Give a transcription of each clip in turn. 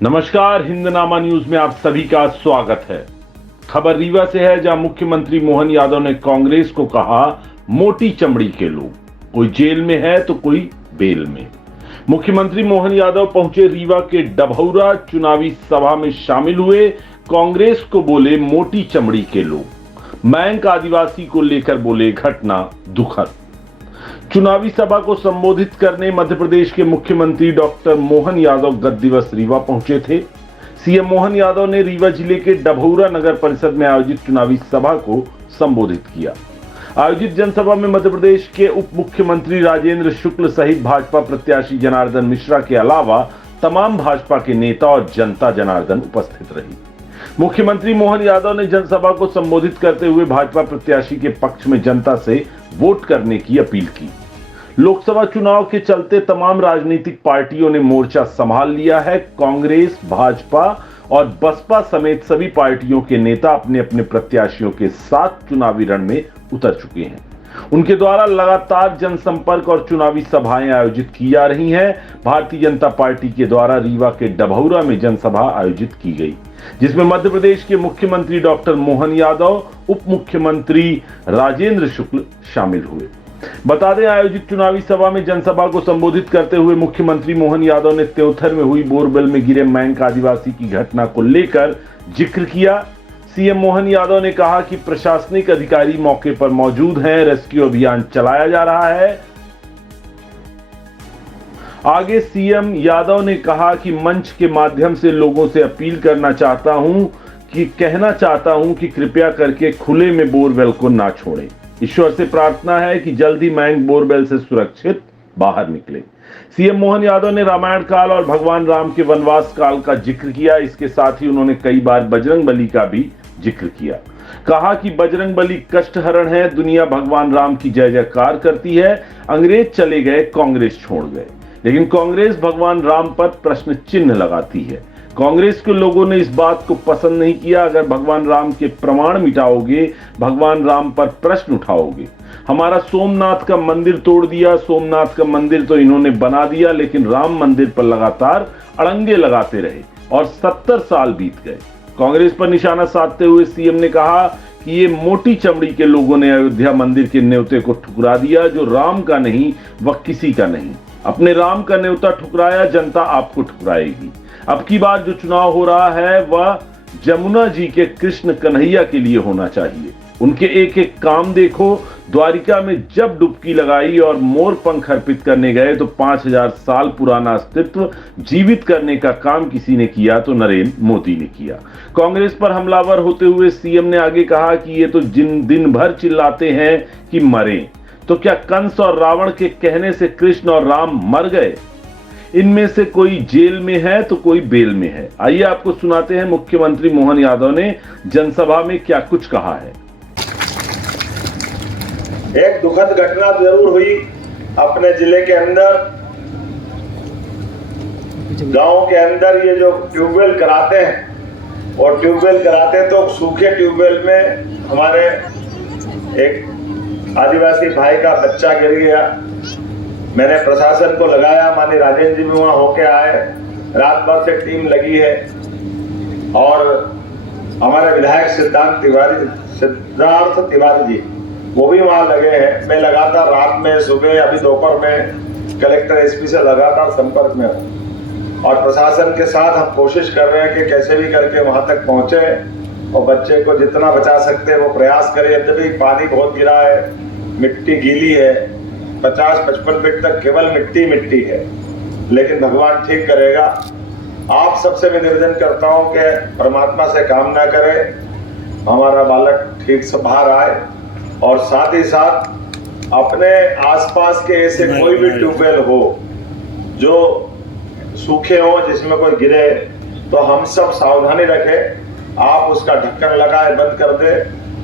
नमस्कार, हिंदनामा न्यूज में आप सभी का स्वागत है। खबर रीवा से है, जहां मुख्यमंत्री मोहन यादव ने कांग्रेस को कहा, मोटी चमड़ी के लोग, कोई जेल में है तो कोई बेल में। मुख्यमंत्री मोहन यादव पहुंचे रीवा के डभौरा चुनावी सभा में शामिल हुए। कांग्रेस को बोले मोटी चमड़ी के लोग। मैंक आदिवासी को लेकर बोले, घटना दुखद। चुनावी सभा को संबोधित करने मध्य प्रदेश के मुख्यमंत्री डॉक्टर मोहन यादव गत दिवस रीवा पहुंचे थे। सीएम मोहन यादव ने रीवा जिले के डभौरा नगर परिषद में आयोजित चुनावी सभा को संबोधित किया। आयोजित जनसभा में मध्य प्रदेश के उप मुख्यमंत्री राजेंद्र शुक्ल सहित भाजपा प्रत्याशी जनार्दन मिश्रा के अलावा तमाम भाजपा के नेता और जनता जनार्दन उपस्थित रही। मुख्यमंत्री मोहन यादव ने जनसभा को संबोधित करते हुए भाजपा प्रत्याशी के पक्ष में जनता से वोट करने की अपील की। लोकसभा चुनाव के चलते तमाम राजनीतिक पार्टियों ने मोर्चा संभाल लिया है। कांग्रेस, भाजपा और बसपा समेत सभी पार्टियों के नेता अपने अपने प्रत्याशियों के साथ चुनावी रण में उतर चुके हैं। उनके द्वारा लगातार जनसंपर्क और चुनावी सभाएं आयोजित की जा रही हैं। भारतीय जनता पार्टी के द्वारा रीवा के डभौरा में जनसभा आयोजित की गई, जिसमें मध्य प्रदेश के मुख्यमंत्री डॉक्टर मोहन यादव, उप मुख्यमंत्री राजेंद्र शुक्ल शामिल हुए। बता दें, आयोजित चुनावी सभा में जनसभा को संबोधित करते हुए मुख्यमंत्री मोहन यादव ने त्योथर में हुई बोरवेल में गिरे मैंक आदिवासी की घटना को लेकर जिक्र किया। सीएम मोहन यादव ने कहा कि प्रशासनिक अधिकारी मौके पर मौजूद हैं, रेस्क्यू अभियान चलाया जा रहा है। आगे सीएम यादव ने कहा कि मंच के माध्यम से लोगों से अपील कहना चाहता हूं कि कृपया करके खुले में बोरवेल को ना छोड़ें। ईश्वर से प्रार्थना है कि जल्दी मैंक बोरवेल से सुरक्षित बाहर निकले। सीएम मोहन यादव ने रामायण काल और भगवान राम के वनवास काल का जिक्र किया। इसके साथ ही उन्होंने कई बार बजरंग बली का भी जिक्र किया। कहा कि बजरंग बली कष्टहरण है, दुनिया भगवान राम की जय जयकार करती है। अंग्रेज चले गए, कांग्रेस छोड़ गए, लेकिन कांग्रेस भगवान राम पर प्रश्न चिन्ह लगाती है। कांग्रेस के लोगों ने इस बात को पसंद नहीं किया। अगर भगवान राम के प्रमाण मिटाओगे, भगवान राम पर प्रश्न उठाओगे। हमारा सोमनाथ का मंदिर तोड़ दिया। सोमनाथ का मंदिर तो इन्होंने बना दिया, लेकिन राम मंदिर पर लगातार अड़ंगे लगाते रहे और 70 साल बीत गए। कांग्रेस पर निशाना साधते हुए सीएम ने कहा कि ये मोटी चमड़ी के लोगों ने अयोध्या मंदिर के न्योते को ठुकरा दिया, जो राम का नहीं वह किसी का नहीं। अपने राम का न्योता ठुकराया, जनता आपको ठुकराएगी। अब की बार जो चुनाव हो रहा है वह जमुना जी के कृष्ण कन्हैया के लिए होना चाहिए। उनके एक एक काम देखो। द्वारिका में जब डुबकी लगाई और मोर पंख अर्पित करने गए तो 5000 साल पुराना अस्तित्व जीवित करने का काम किसी ने किया तो नरेंद्र मोदी ने किया। कांग्रेस पर हमलावर होते हुए सीएम ने आगे कहा कि ये तो दिन भर चिल्लाते हैं कि मरें, तो क्या कंस और रावण के कहने से कृष्ण और राम मर गए? इनमें से कोई जेल में है तो कोई बेल में है। आइए आपको सुनाते हैं मुख्यमंत्री मोहन यादव ने जनसभा में क्या कुछ कहा है। एक दुखद घटना जरूर हुई अपने जिले के अंदर, गांव के अंदर। ये जो ट्यूबवेल कराते हैं और ट्यूबवेल कराते तो सूखे ट्यूबवेल में हमारे एक आदिवासी भाई का बच्चा गिर गया। मैंने प्रशासन को लगाया, माननीय राजेंद्र जी भी वहां होके आए। रात भर से टीम लगी है और हमारे विधायक सिद्धार्थ तिवारी जी वो भी वहां लगे हैं। मैं लगातार रात में, सुबह, अभी दोपहर में कलेक्टर एसपी से लगातार संपर्क में हूँ और प्रशासन के साथ हम कोशिश कर रहे हैं कि कैसे भी करके वहां तक पहुंचे और बच्चे को जितना बचा सकते हैं वो प्रयास करें। यद्यपि पानी बहुत गिरा है, मिट्टी गीली है, 50-55 फीट तक केवल मिट्टी है, लेकिन भगवान ठीक करेगा। आप सबसे मैं निवेदन करता हूं कि परमात्मा से कामना करें हमारा बालक ठीक से बाहर आए और साथ ही साथ अपने आसपास के ऐसे कोई भी ट्यूबवेल हो जो सूखे हो, जिसमें कोई गिरे, तो हम सब सावधानी रखें। आप उसका ढक्कन लगाए, बंद कर दे।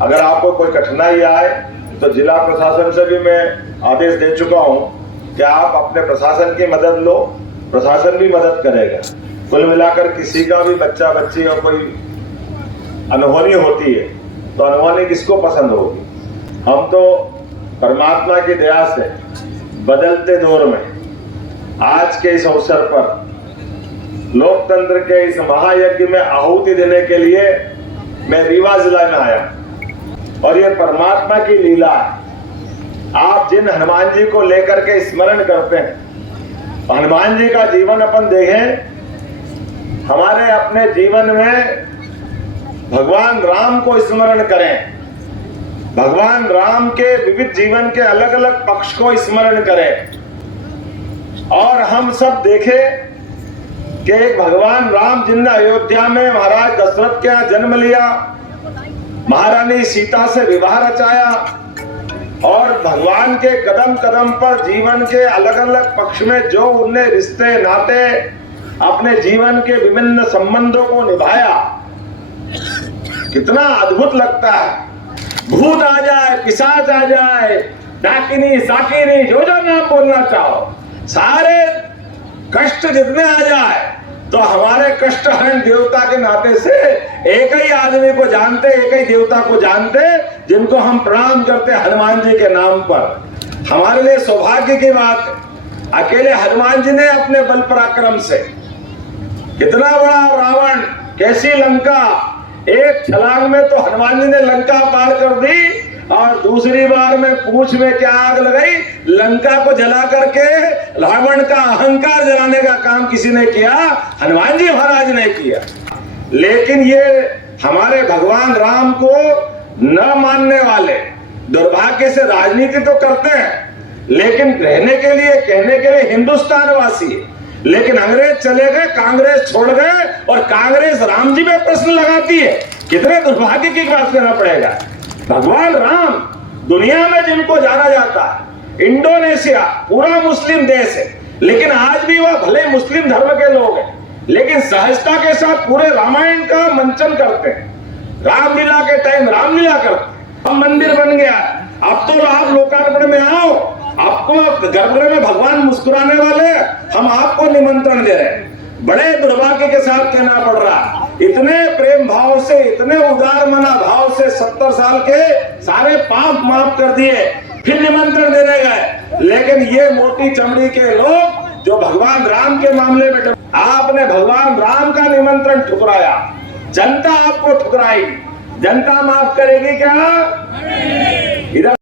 अगर आपको कोई कठिनाई आए तो जिला प्रशासन से भी मैं आदेश दे चुका हूं कि आप अपने प्रशासन की मदद लो, प्रशासन भी मदद करेगा। कुल मिलाकर किसी का भी बच्चा बच्ची और कोई अनहोनी होती है तो अनहोनी किसको पसंद होगी। हम तो परमात्मा की दया से बदलते दौर में आज के इस अवसर पर लोकतंत्र के इस महायज्ञ में आहुति देने के लिए मैं रीवा जिला में आया और ये परमात्मा की लीला है। आप जिन हनुमान जी को लेकर के स्मरण करते हैं, हनुमान जी का जीवन अपन देखें, हमारे अपने जीवन में भगवान राम को स्मरण करें, भगवान राम के विविध जीवन के अलग अलग पक्ष को स्मरण करें और हम सब देखें कि एक भगवान राम जिन्होंने अयोध्या में महाराज दशरथ के यहाँ जन्म लिया, महारानी सीता से विवाह रचाया और भगवान के कदम कदम पर जीवन के अलग अलग पक्ष में जो उनने रिश्ते नाते अपने जीवन के विभिन्न संबंधों को निभाया, कितना अद्भुत लगता है। भूत आ जाए, पिशाच आ जाए, डाकिनी साकिनी जो नाम बोलना चाहो, सारे कष्ट जितने आ जाए तो हमारे कष्ट हरण देवता के नाते से एक ही आदमी को जानते, एक ही देवता को जानते, जिनको हम प्रणाम करते हनुमान जी के नाम पर। हमारे लिए सौभाग्य की बात है, अकेले हनुमान जी ने अपने बल पराक्रम से कितना बड़ा रावण, कैसी लंका, एक छलांग में तो हनुमान जी ने लंका पार कर दी और दूसरी बार में पूंछ में क्या आग लगाई, लंका को जला करके रावण का अहंकार जलाने का काम किसी ने किया, हनुमान जी महाराज ने किया। लेकिन ये हमारे भगवान राम को न मानने वाले दुर्भाग्य से राजनीति तो करते हैं, लेकिन रहने के लिए कहने के लिए हिंदुस्तान वासी है, लेकिन अंग्रेज चले गए, कांग्रेस छोड़ गए और कांग्रेस राम जी में प्रश्न लगाती है। कितने दुर्भाग्य की बात करना पड़ेगा। भगवान राम दुनिया में जिनको जाना जाता है, इंडोनेशिया पूरा मुस्लिम देश है, लेकिन आज भी वह भले मुस्लिम धर्म के लोग हैं, लेकिन सहजता के साथ पूरे रामायण का मंचन करते हैं। रामलीला के टाइम रामलीला करते हैं। अब मंदिर बन गया, अब तो आप लोकार्पण में आओ, आपको गर्भगृह में भगवान मुस्कुराने वाले, हम आपको निमंत्रण दे रहे हैं। बड़े दुर्भाग्य के साथ कहना पड़ रहा, इतने प्रेम भाव से, इतने उदार मना भाव से 70 साल के सारे पाप माफ कर दिए, फिर निमंत्रण देने गए। लेकिन ये मोटी चमड़ी के लोग जो भगवान राम के मामले में, आपने भगवान राम का निमंत्रण ठुकराया, जनता आपको ठुकराएगी। जनता माफ करेगी क्या? इधर